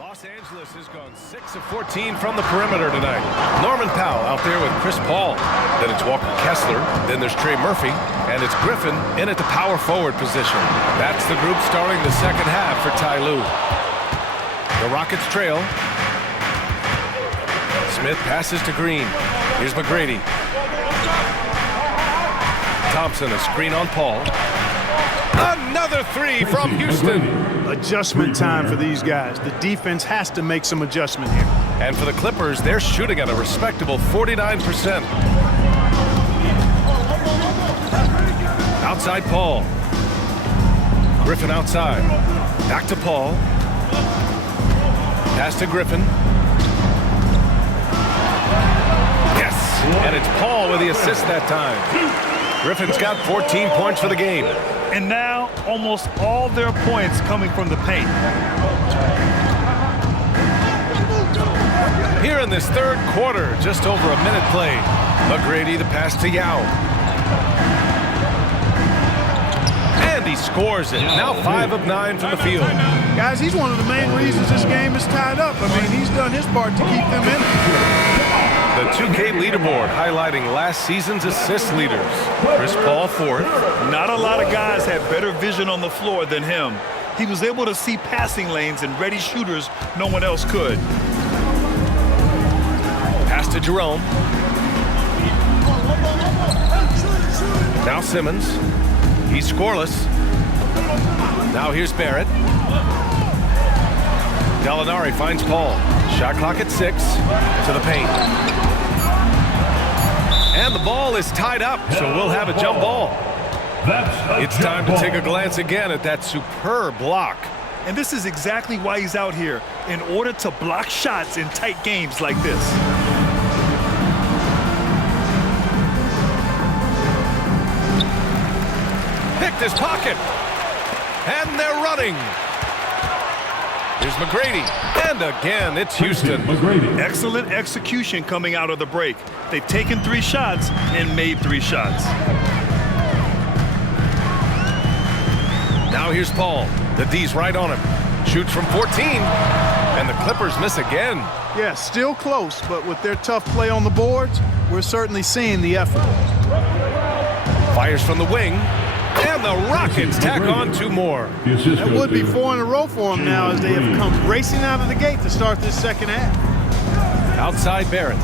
Los Angeles has gone 6 of 14 from the perimeter tonight. Norman Powell out there with Chris Paul. Then it's Walker Kessler. Then there's Trey Murphy. And it's Griffin in at the power forward position. That's the group starting the second half for Ty Lue. The Rockets trail. Smith passes to Green. Here's McGrady. Thompson, a screen on Paul. Another three from Houston. Adjustment time for these guys. The defense has to make some adjustment here. And for the Clippers, they're shooting at a respectable 49%. Outside Paul. Griffin outside. Back to Paul. Pass to Griffin. Yes! And it's Paul with the assist that time. Griffin's got 14 points for the game. And now, almost all their points coming from the paint. Here in this third quarter, just over a minute played. McGrady, the pass to Yao. And he scores it. Now 5 of 9 from the field. Guys, he's one of the main reasons this game is tied up. I mean, he's done his part to keep them in it. The 2K leaderboard highlighting last season's assist leaders. Chris Paul fourth. Not a lot of guys had better vision on the floor than him. He was able to see passing lanes and ready shooters no one else could. Pass to Jerome. Now Simmons. He's scoreless. Now here's Barrett. Gallinari finds Paul. Shot clock at 6. To the paint. And the ball is tied up, so we'll have a jump ball. It's time to take a glance again at that superb block. And this is exactly why he's out here, in order to block shots in tight games like this. Picked his pocket. And they're running. Here's McGrady. And again, it's Houston. Excellent execution coming out of the break. They've taken 3 shots and made 3 shots. Now here's Paul. The D's right on him. Shoots from 14. And the Clippers miss again. Yeah, still close, but with their tough play on the boards, we're certainly seeing the effort. Fires from the wing. And the Rockets tack on 2 more. That would be 4 in a row for them now as they have come racing out of the gate to start this second half. Outside Barrett.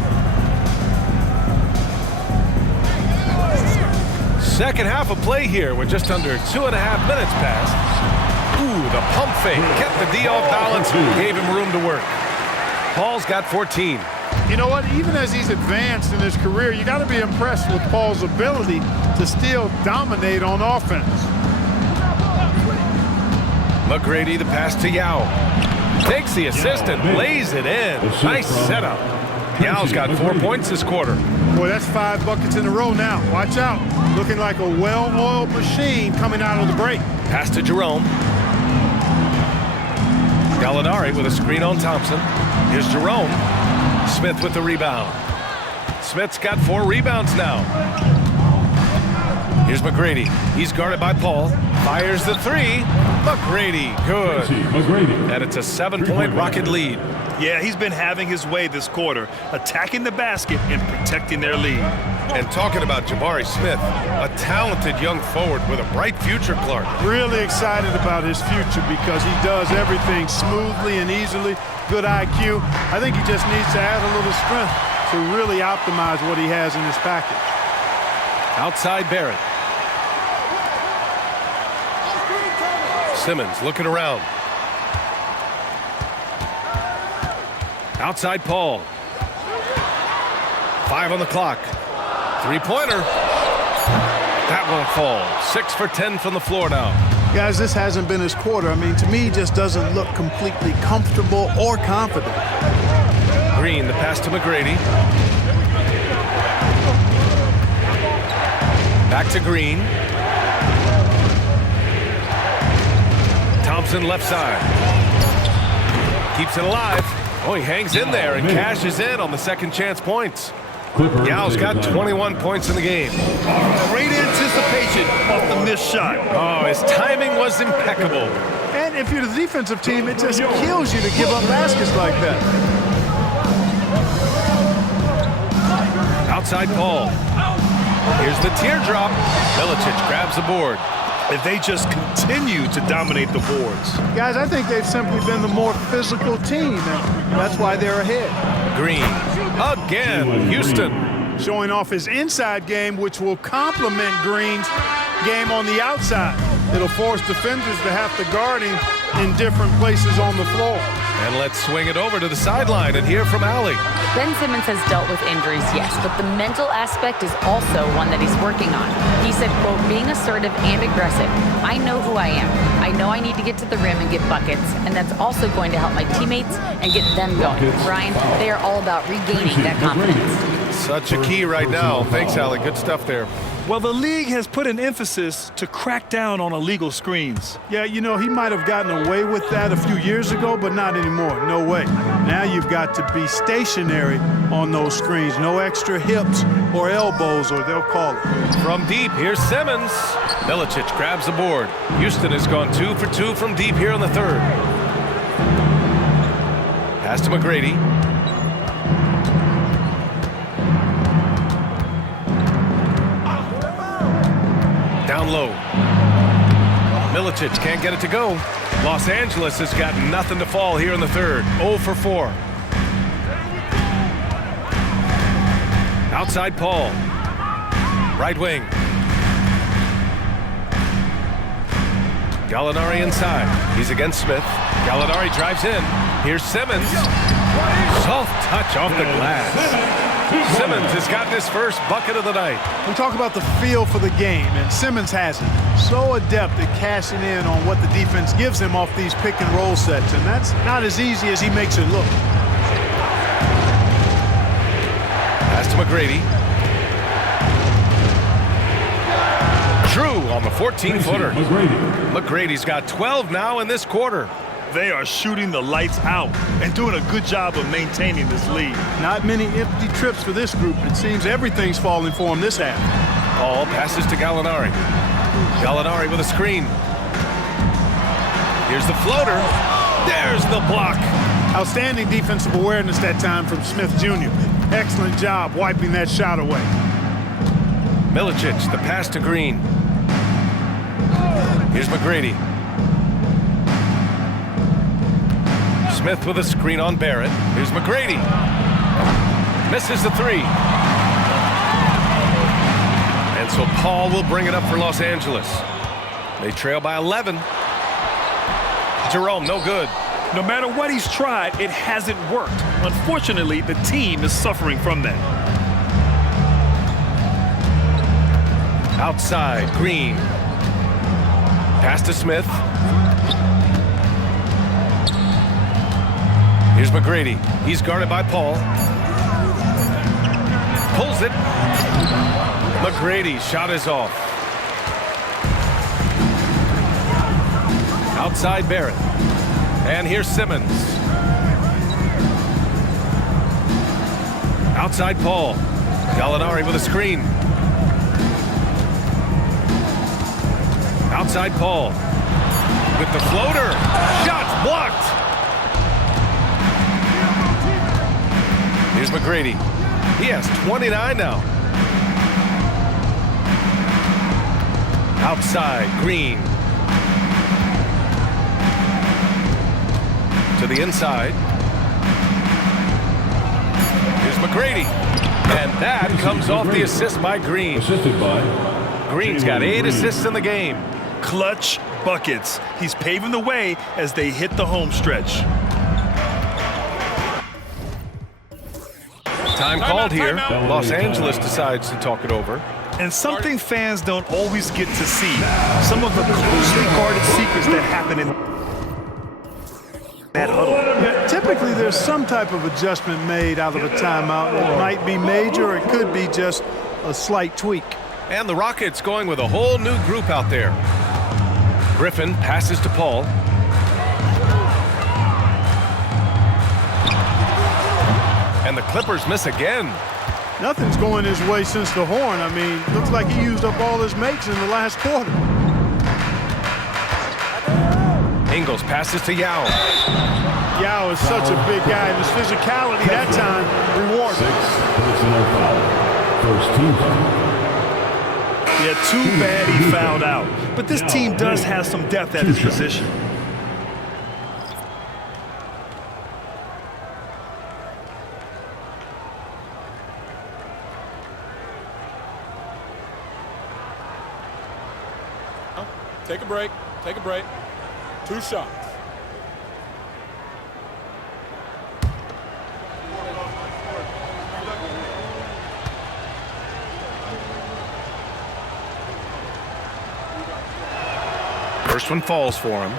Second half of play here with just under 2.5 minutes passed. Ooh, the pump fake kept the D off balance, gave him room to work. Paul's got 14. You know what? Even as he's advanced in his career, you got to be impressed with Paul's ability to still dominate on offense. McGrady, the pass to Yao. Takes the assist and lays it in. Nice setup. Yao's got 4 points this quarter. Boy, that's 5 buckets in a row now. Watch out. Looking like a well-oiled machine coming out of the break. Pass to Jerome. Gallinari with a screen on Thompson. Here's Jerome. Smith with the rebound. Smith's got 4 rebounds now. Here's McGrady. He's guarded by Paul. Fires the 3. McGrady, good. And it's a 7-point Rocket lead. Yeah, he's been having his way this quarter, attacking the basket and protecting their lead. And talking about Jabari Smith, a talented young forward with a bright future, Clark. Really excited about his future because he does everything smoothly and easily. Good IQ. I think he just needs to add a little strength to really optimize what he has in his package. Outside Barrett. Simmons looking around. Outside Paul. 5 on the clock. 3-pointer. That won't fall. 6 for 10 from the floor now. Guys, this hasn't been his quarter. I mean, to me, he just doesn't look completely comfortable or confident. Green, the pass to McGrady. Back to Green. Thompson left side. Keeps it alive. Oh, he hangs in there and cashes in on the second chance points. Yao's got 21 points in the game. Great anticipation off the missed shot. Oh, his timing was impeccable. And if you're the defensive team, it just kills you to give up baskets like that. Outside Paul. Here's the teardrop. Milicic grabs the board. If they just continue to dominate the boards. Guys, I think they've simply been the more physical team, and that's why they're ahead. Green. Again, Houston. Showing off his inside game, which will complement Green's game on the outside. It'll force defenders to have to guard him in different places on the floor. And let's swing it over to the sideline and hear from Allie. Ben Simmons has dealt with injuries, yes, but the mental aspect is also one that he's working on. He said, quote, being assertive and aggressive. I know who I am. I know I need to get to the rim and get buckets, and that's also going to help my teammates and get them going. Ryan, they are all about regaining that confidence. Such a key right now. Thanks, Allie. Good stuff there. Well, the league has put an emphasis to crack down on illegal screens. Yeah, you know, he might have gotten away with that a few years ago, but not anymore. No way. Now you've got to be stationary on those screens. No extra hips or elbows, or they'll call it. From deep, here's Simmons. Milicic grabs the board. Houston has gone 2 for 2 from deep here in the third. Pass to McGrady. Down low. Milicic can't get it to go. Los Angeles has got nothing to fall here in the third. 0 for 4. Outside Paul. Right wing. Gallinari inside. He's against Smith. Gallinari drives in. Here's Simmons. Soft touch off the glass. Simmons has got his first bucket of the night. We talk about the feel for the game, and Simmons has it. So adept at cashing in on what the defense gives him off these pick and roll sets, and that's not as easy as he makes it look. Pass to McGrady. True on the 14-footer. McGrady's got 12 now in this quarter. They are shooting the lights out and doing a good job of maintaining this lead. Not many empty trips for this group. It seems everything's falling for him this half. Paul passes to Gallinari. Gallinari with a screen. Here's the floater. There's the block. Outstanding defensive awareness that time from Smith Jr. Excellent job wiping that shot away. Milicic, the pass to Green. Here's McGrady. Smith with a screen on Barrett. Here's McGrady. Misses the three. And so Paul will bring it up for Los Angeles. They trail by 11. Jerome, no good. No matter what he's tried, it hasn't worked. Unfortunately, the team is suffering from that. Outside, Green. Pass to Smith. Here's McGrady. He's guarded by Paul. Pulls it. McGrady's shot is off. Outside Barrett. And here's Simmons. Outside Paul. Gallinari with a screen. Outside Paul. With the floater. Shot blocked. Here's McGrady. He has 29 now. Outside, Green. To the inside. Here's McGrady. And that comes off the assist by Green. Assisted by Green's got 8 assists in the game. Clutch buckets. He's paving the way as they hit the home stretch. Time called here. Los Angeles decides to talk it over. And something fans don't always get to see. Some of the closely guarded secrets that happen in that huddle. Yeah, typically, there's some type of adjustment made out of a timeout. It might be major, or it could be just a slight tweak. And the Rockets going with a whole new group out there. Griffin passes to Paul. And the Clippers miss again. Nothing's going his way since the horn. I mean, looks like he used up all his makes in the last quarter. Ingles passes to Yao. Yao is such a big guy, and his physicality that time rewarded. 6 personal foul. First team foul. Yeah, too bad he fouled out. But this team does have some depth at his position. Take a break. Take a break. 2 shots. First one falls for him.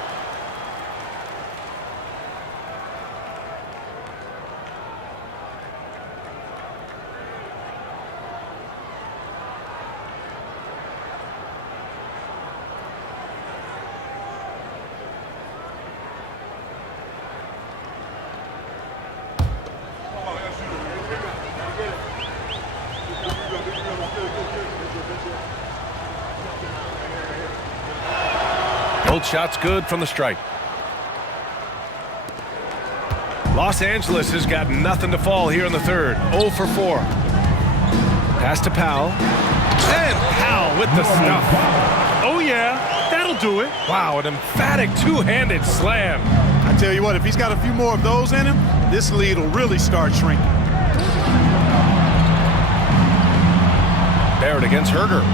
Both shots good from the stripe. Los Angeles has got nothing to fall here in the third. 0 for 4. Pass to Powell. And Powell with the stuff. Oh, yeah, that'll do it. Wow, an emphatic two-handed slam. I tell you what, if he's got a few more of those in him, this lead will really start shrinking. Barrett against Herder.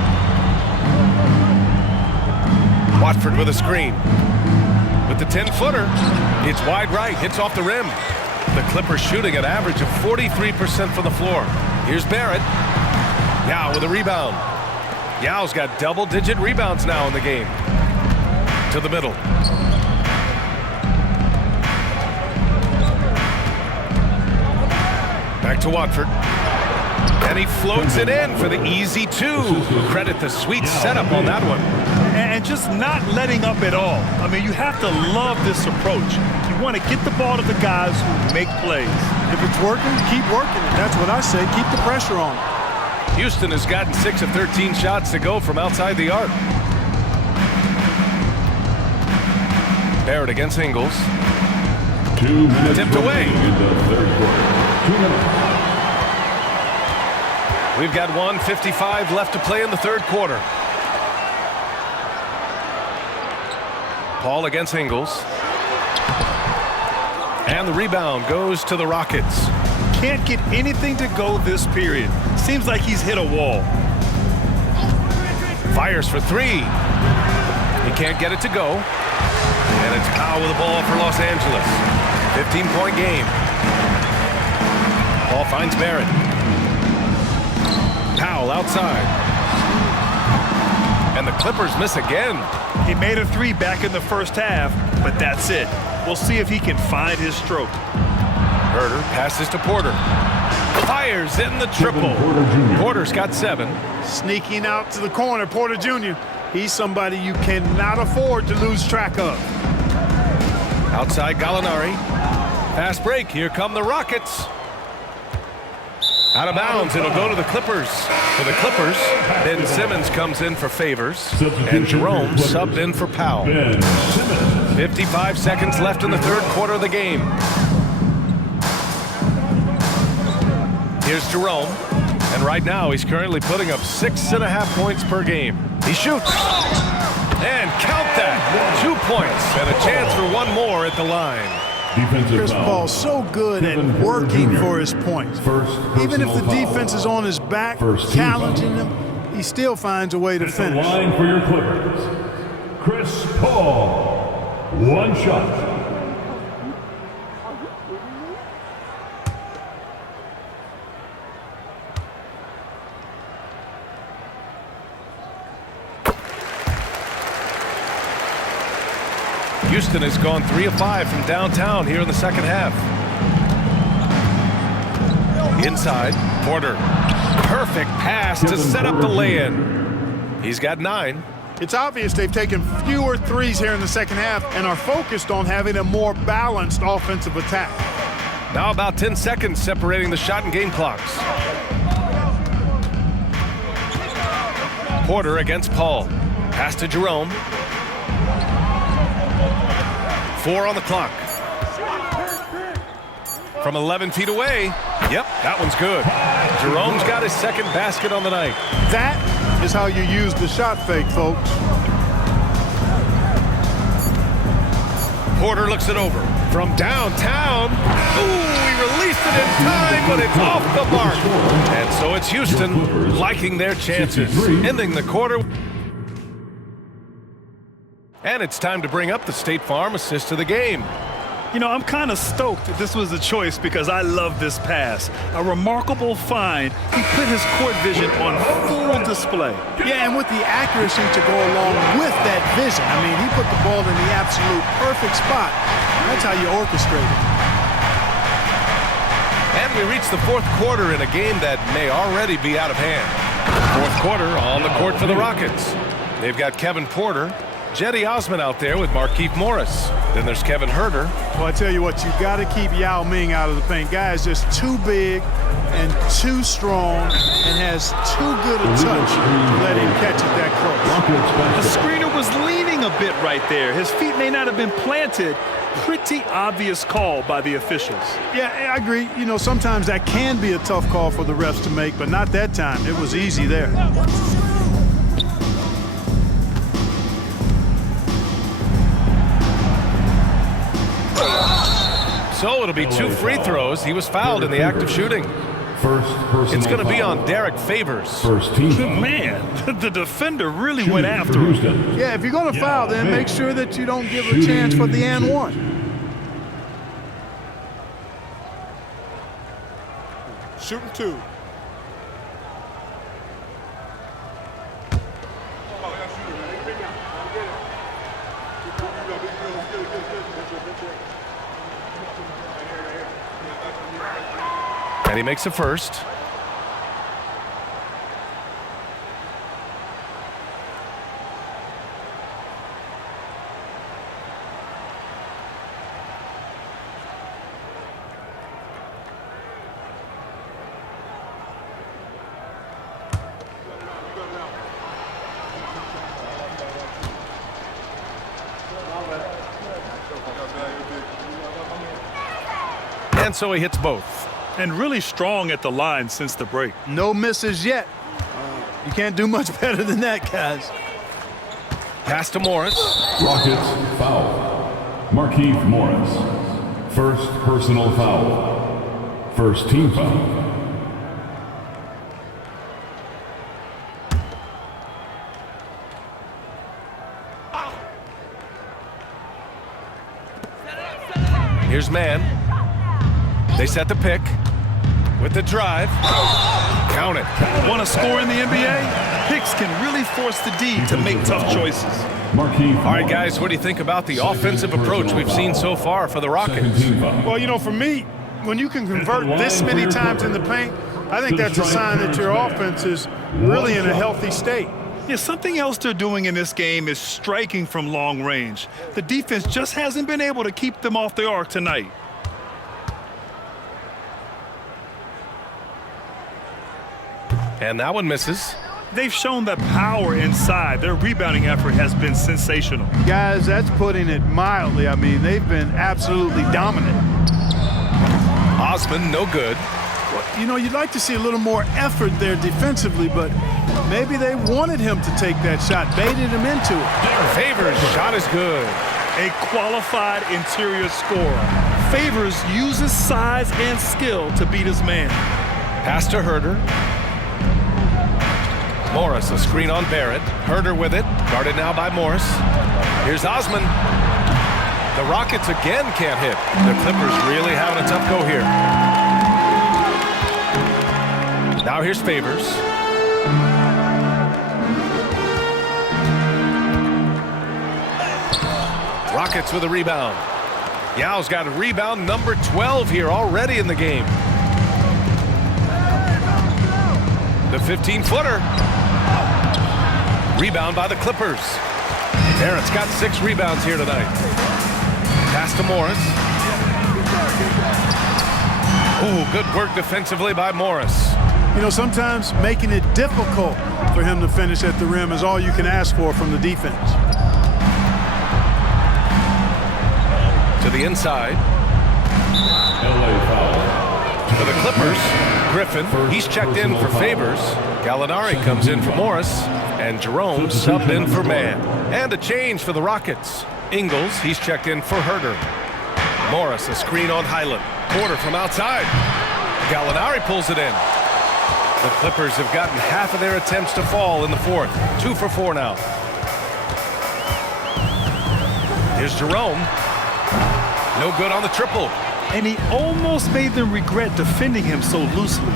Watford with a screen. With the 10-footer, it's wide right, hits off the rim. The Clippers shooting an average of 43% from the floor. Here's Barrett. Yao with a rebound. Yao's got double-digit rebounds now in the game. To the middle. Back to Watford. And he floats it in for the easy 2. Credit the sweet setup on that one. And just not letting up at all. I mean, you have to love this approach. You want to get the ball to the guys who make plays. If it's working, keep working it. That's what I say. Keep the pressure on. Houston has gotten 6 of 13 shots to go from outside the arc. Barrett against Ingles. 2 minutes Tipped away. in the third quarter. 2 minutes. We've got 1:55 left to play in the third quarter. Paul against Ingles. And the rebound goes to the Rockets. Can't get anything to go this period. Seems like he's hit a wall. Fires for 3. He can't get it to go. And it's Powell with the ball for Los Angeles. 15-point game. Paul finds Barrett. Powell outside. And the Clippers miss again. He made a 3 back in the first half, but that's it. We'll see if he can find his stroke. Herder passes to Porter. Fires in the triple. Porter's got 7. Sneaking out to the corner, Porter Jr. He's somebody you cannot afford to lose track of. Outside Gallinari. Fast break. Here come the Rockets. Out of bounds. It'll go to the Clippers. For the Clippers, Ben Simmons comes in for Favors. And Jerome subbed in for Powell. 55 seconds left in the third quarter of the game. Here's Jerome. And right now, he's currently putting up 6.5 points per game. He shoots. And count that. 2 points and a chance for one more at the line. Chris Paul's so good at working for his points. Even if the defense is on his back, challenging him, he still finds a way to finish. Line for your Clippers. Chris Paul. 1 shot. Houston has gone 3 of 5 from downtown here in the second half. Inside, Porter. Perfect pass to set up the lay-in. He's got 9. It's obvious they've taken fewer threes here in the second half and are focused on having a more balanced offensive attack. Now about 10 seconds separating the shot and game clocks. Porter against Paul. Pass to Jerome. 4 on the clock. From 11 feet away. Yep, that one's good. Jerome's got his second basket on the night. That is how you use the shot fake, folks. Porter looks it over. From downtown. Ooh, he released it in time, but it's off the mark. And so it's Houston liking their chances, ending the quarter. And it's time to bring up the State Farm assist of the game. You know, I'm kind of stoked that this was a choice because I love this pass. A remarkable find. He put his court vision on full display. Yeah, and with the accuracy to go along with that vision. I mean, he put the ball in the absolute perfect spot. That's how you orchestrate it. And we reach the fourth quarter in a game that may already be out of hand. Fourth quarter on the court for the Rockets. They've got Kevin Porter, Jetty Osman out there with Markieff Morris. Then there's Kevin Huerter. Well, I tell you what, you got to keep Yao Ming out of the paint. Guy is just too big and too strong and has too good a touch to let him catch it that close. The screener was leaning a bit right there. His feet may not have been planted. Pretty obvious call by the officials. Yeah, I agree. You know, sometimes that can be a tough call for the refs to make, but not that time. It was easy there. So it'll be 2 free throws. He was fouled in the act of shooting. It's going to be on Derek Favors. Man, the defender really went after him. Yeah, if you're going to foul, then make sure that you don't give a chance for the and one. Shooting 2. And he makes a first. And so he hits both. And really strong at the line since the break. No misses yet. You can't do much better than that, guys. Pass to Morris. Rockets foul. Markieff Morris. First personal foul. First team foul. Here's man. They set the pick with the drive. Count it. Want to score in the NBA? Picks can really force the D to make tough choices. All right, guys, what do you think about the offensive approach we've seen so far for the Rockets? Well, you know, for me, when you can convert this many times in the paint, I think that's a sign that your offense is really in a healthy state. Yeah, something else they're doing in this game is striking from long range. The defense just hasn't been able to keep them off the arc tonight. And that one misses. They've shown that power inside. Their rebounding effort has been sensational. Guys, that's putting it mildly. I mean, they've been absolutely dominant. Osman, no good. Well, you know, you'd like to see a little more effort there defensively, but maybe they wanted him to take that shot, baited him into it. Favors shot is good. A qualified interior scorer. Favors uses size and skill to beat his man. Pass to Huerter. Morris, a screen on Barrett. Huerter with it, guarded now by Morris. Here's Osman. The Rockets again can't hit. The Clippers really having a tough go here. Now here's Favors. Rockets with a rebound. Yao's got a rebound number 12 here already in the game. The 15-footer. Rebound by the Clippers. Barrett's got 6 rebounds here tonight. Pass to Morris. Ooh, good work defensively by Morris. You know, sometimes making it difficult for him to finish at the rim is all you can ask for from the defense. To the inside. LA foul. For the Clippers, Griffin, he's checked in for Favors. Gallinari comes in for Morris. And Jerome subbed in for Mann. And a change for the Rockets. Ingles, he's checked in for Herter. Morris, a screen on Highland. Porter from outside. Gallinari pulls it in. The Clippers have gotten half of their attempts to fall in the fourth. 2 for 4 now. Here's Jerome. No good on the triple. And he almost made them regret defending him so loosely.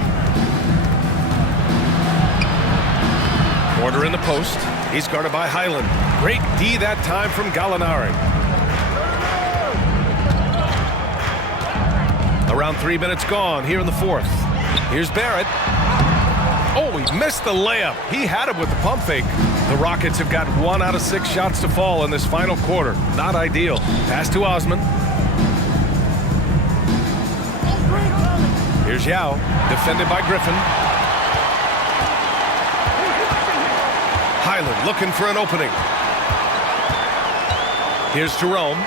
Porter in the post. He's guarded by Highland. Great D that time from Gallinari. Around 3 minutes gone here in the fourth. Here's Barrett. Oh, he missed the layup. He had it with the pump fake. The Rockets have got 1 out of 6 shots to fall in this final quarter. Not ideal. Pass to Osman. Here's Yao, defended by Griffin. Highland looking for an opening. Here's Jerome.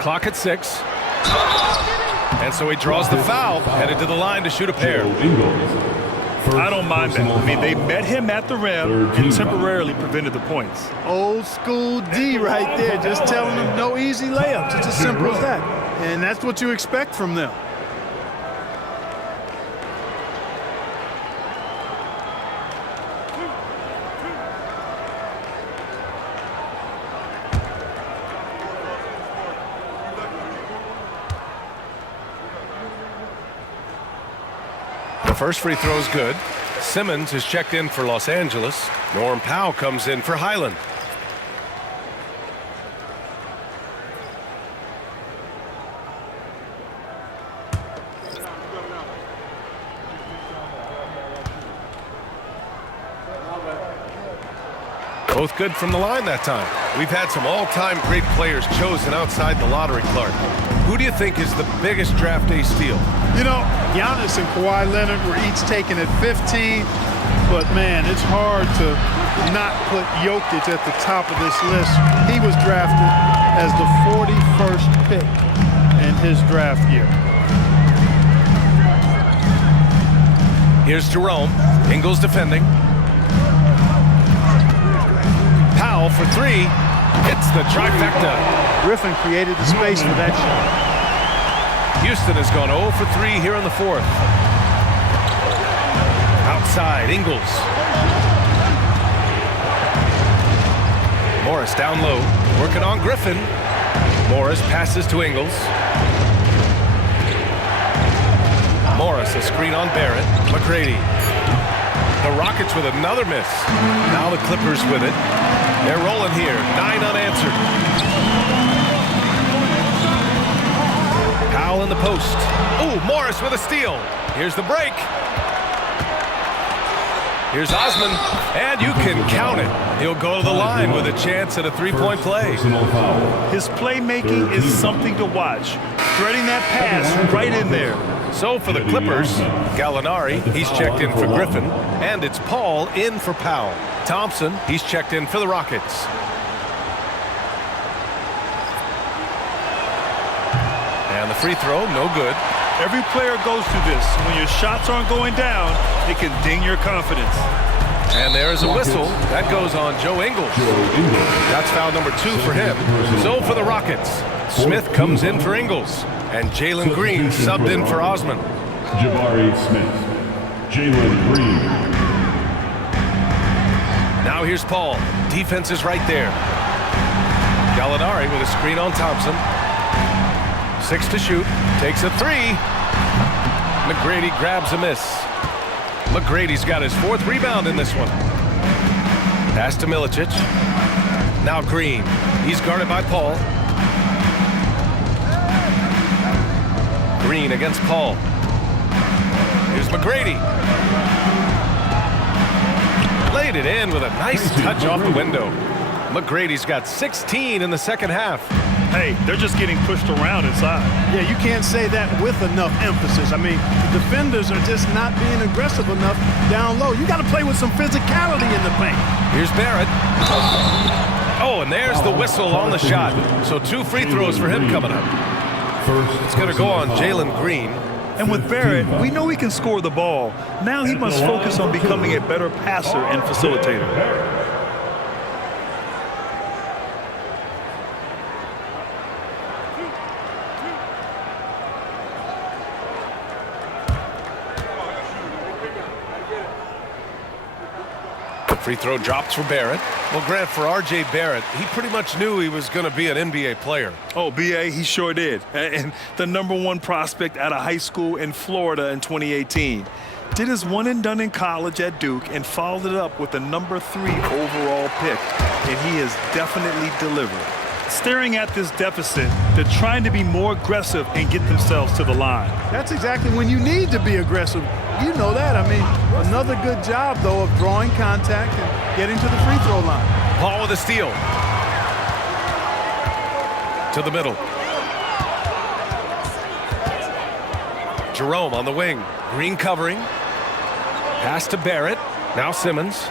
Clock at 6. And so he draws the foul, headed to the line to shoot a pair. I don't mind that. I mean, they met him at the rim and temporarily prevented the points. Old school D right there, just telling them no easy layups. It's as simple as that. And that's what you expect from them. The first free throw is good. Simmons is checked in for Los Angeles. Norm Powell comes in for Highland. Both good from the line that time. We've had some all-time great players chosen outside the lottery, Clark. Who do you think is the biggest draft day steal? You know, Giannis and Kawhi Leonard were each taken at 15, but man, it's hard to not put Jokic at the top of this list. He was drafted as the 41st pick in his draft year. Here's Jerome. Ingles defending. Powell for 3. It's the trifecta. Griffin created the space for that shot. Houston has gone 0 for 3 here in the fourth. Outside, Ingles. Morris down low, working on Griffin. Morris passes to Ingles. Morris, a screen on Barrett. McGrady. The Rockets with another miss. Now the Clippers with it. They're rolling here, 9 unanswered. Powell in the post. Ooh, Morris with a steal. Here's the break. Here's Osman, and you can count it. He'll go to the line with a chance at a three-point play. His playmaking is something to watch. Threading that pass right in there. So for the Clippers, Gallinari, he's checked in for Griffin, and it's Paul in for Powell. Thompson, he's checked in for the Rockets. And the free throw, no good. Every player goes through this. When your shots aren't going down, it can ding your confidence. And there is a whistle. That goes on Joe Ingles. That's foul number 2 for him. So for the Rockets, Smith comes in for Ingles. And Jalen Green subbed in for Osman. Jabari Smith. Jalen Green. Now here's Paul. Defense is right there. Gallinari with a screen on Thompson. 6 to shoot. Takes a 3. McGrady grabs a miss. McGrady's got his 4th rebound in this one. Pass to Milicic. Now Green. He's guarded by Paul. Green against Paul. Here's McGrady. Laid it in with a nice touch off the window. McGrady's got 16 in the second half. Hey, they're just getting pushed around inside. Yeah, you can't say that with enough emphasis. I mean, the defenders are just not being aggressive enough down low. You got to play with some physicality in the paint. Here's Barrett. Oh, and there's the whistle on the shot. So 2 free throws for him coming up. It's going to go on Jalen Green. And with Barrett, we know he can score the ball. Now he must focus on becoming a better passer and facilitator. Free throw drops for Barrett. Well, Grant, for R.J. Barrett, he pretty much knew he was going to be an NBA player. Oh, B.A., he sure did. And the #1 prospect out of high school in Florida in 2018. Did his one and done in college at Duke and followed it up with the #3 overall pick. And he has definitely delivered. Staring at this deficit, they're trying to be more aggressive and get themselves to the line. That's exactly when you need to be aggressive. You know that. I mean, another good job, though, of drawing contact and getting to the free throw line. Paul with a steal. To the middle. Jerome on the wing. Green covering. Pass to Barrett. Now Simmons.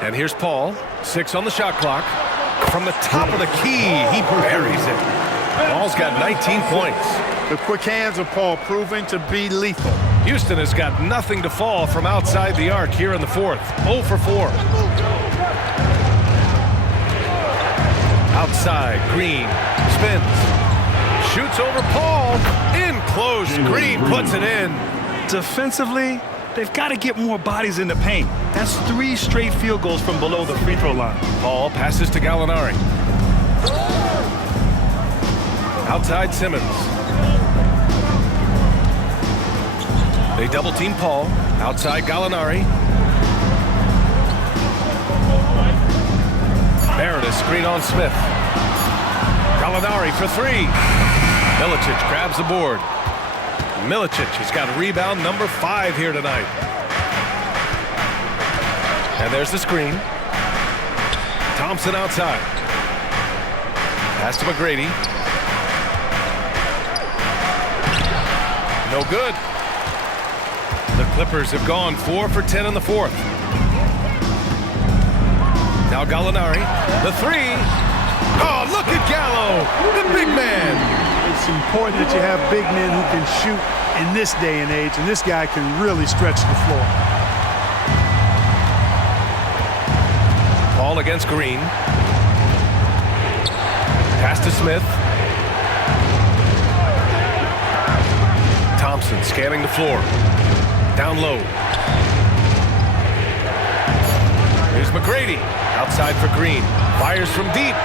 And here's Paul. 6 on the shot clock. From the top of the key, he buries it. Paul's got 19 points. The quick hands of Paul proving to be lethal. Houston has got nothing to fall from outside the arc here in the 4th. 0 for 4. Outside, Green spins. Shoots over Paul. In close, Green puts it in. Defensively, they've got to get more bodies in the paint. That's 3 straight field goals from below the free throw line. Paul passes to Gallinari. Outside Simmons. They double team Paul. Outside Gallinari. Barrett is screen on Smith. Gallinari for 3. Milicic grabs the board. Milicic has got rebound #5 here tonight. And there's the screen. Thompson outside. Pass to McGrady. No good. The Clippers have gone 4 for 10 in the 4th. Now Gallinari, the 3. Oh, look at Gallo, the big man. It's important that you have big men who can shoot in this day and age, and this guy can really stretch the floor. Paul against Green. Pass to Smith. Thompson scanning the floor. Down low. Here's McGrady. Outside for Green. Fires from deep.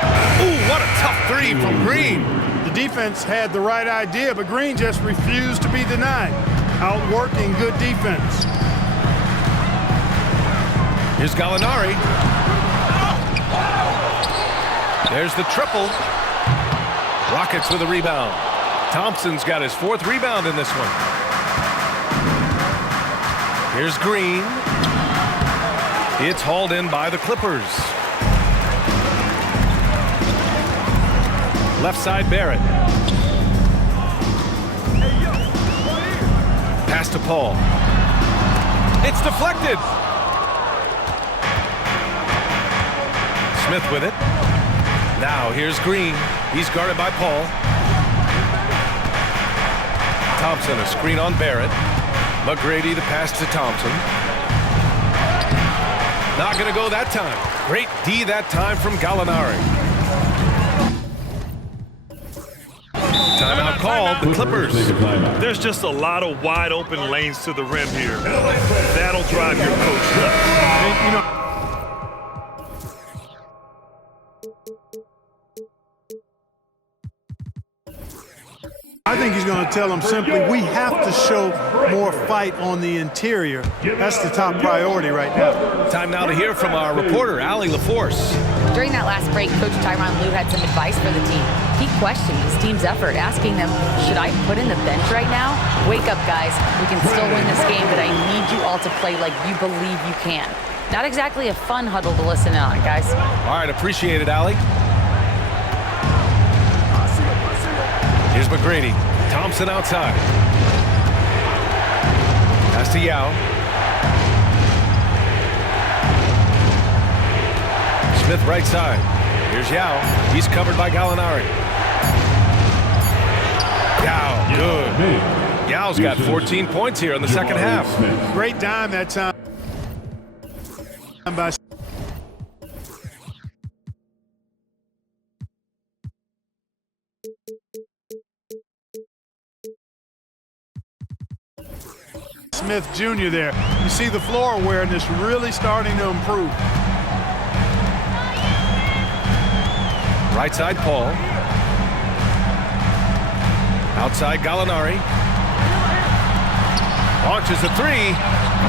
Ooh, what a tough 3 from Green. The defense had the right idea, but Green just refused to be denied. Outworking good defense. Here's Gallinari. There's the triple. Rockets with a rebound. Thompson's got his 4th rebound in this one. Here's Green. It's hauled in by the Clippers. Left side, Barrett. Pass to Paul. It's deflected. Smith with it. Now here's Green. He's guarded by Paul. Thompson, a screen on Barrett. McGrady, the pass to Thompson. Not going to go that time. Great D that time from Gallinari. Timeout called, the Clippers. There's just a lot of wide open lanes to the rim here. That'll drive your coach nuts. And, you know, I think he's going to tell them simply, we have to show more fight on the interior. That's the top priority right now. Time now to hear from our reporter, Allie LaForce. During that last break, Coach Tyronn Lue had some advice for the team. He questioned his team's effort, asking them, should I put in the bench right now? Wake up, guys. We can still win this game, but I need you all to play like you believe you can. Not exactly a fun huddle to listen in on, guys. All right, appreciate it, Allie. Here's McGrady. Thompson outside. Pass to Yao. Smith right side. Here's Yao. He's covered by Gallinari. Yao, good. Yao's got 14 points here in the second half. Great dime that time by Smith Jr. there. You see the floor awareness really starting to improve. Right side, Paul. Outside, Gallinari. Launches a three.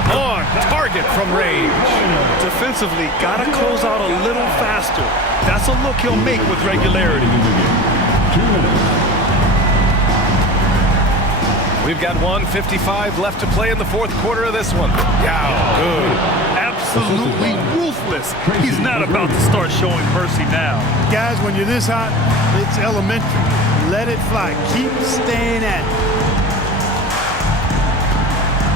On target from range. Defensively, got to close out a little faster. That's a look he'll make with regularity. We've got 1:55 left to play in the fourth quarter of this one. Yao, good. Absolutely ruthless. He's not about to start showing mercy now. Guys, when you're this hot, it's elementary. Let it fly. Keep staying at it.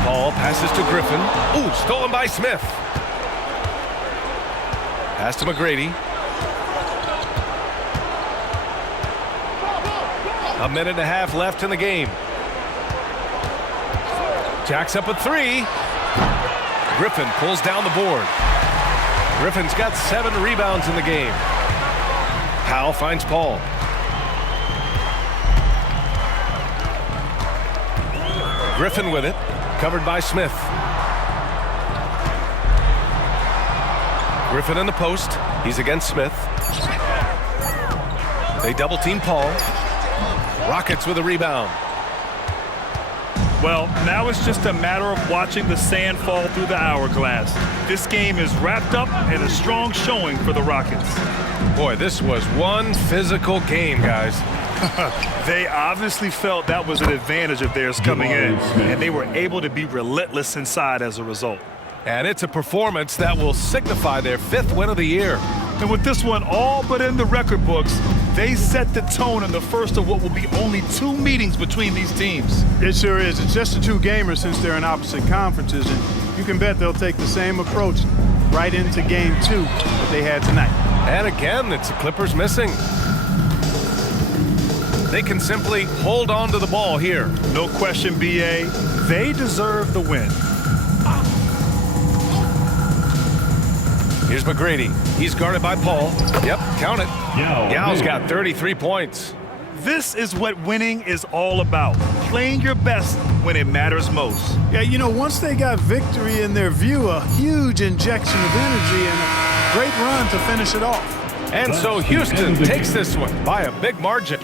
Paul passes to Griffin. Ooh, stolen by Smith. Pass to McGrady. A minute and a half left in the game. Jacks up a three. Griffin pulls down the board. Griffin's got 7 rebounds in the game. Powell finds Paul. Griffin with it, covered by Smith. Griffin in the post. He's against Smith. They double team Paul. Rockets with a rebound. Well, now it's just a matter of watching the sand fall through the hourglass. This game is wrapped up in a strong showing for the Rockets. Boy, this was one physical game, guys. They obviously felt that was an advantage of theirs coming in, and they were able to be relentless inside as a result. And it's a performance that will signify their 5th win of the year. And with this one all but in the record books, they set the tone in the first of what will be only 2 meetings between these teams. It sure is. It's just a 2 gamers since they're in opposite conferences, and you can bet they'll take the same approach right into game 2 that they had tonight. And again, it's the Clippers missing. They can simply hold on to the ball here. No question, B.A. They deserve the win. Here's McGrady. He's guarded by Paul. Yep, count it. Yao's got 33 points. This is what winning is all about. Playing your best when it matters most. Yeah, you know, once they got victory in their view, a huge injection of energy and a great run to finish it off. And so Houston takes this one by a big margin.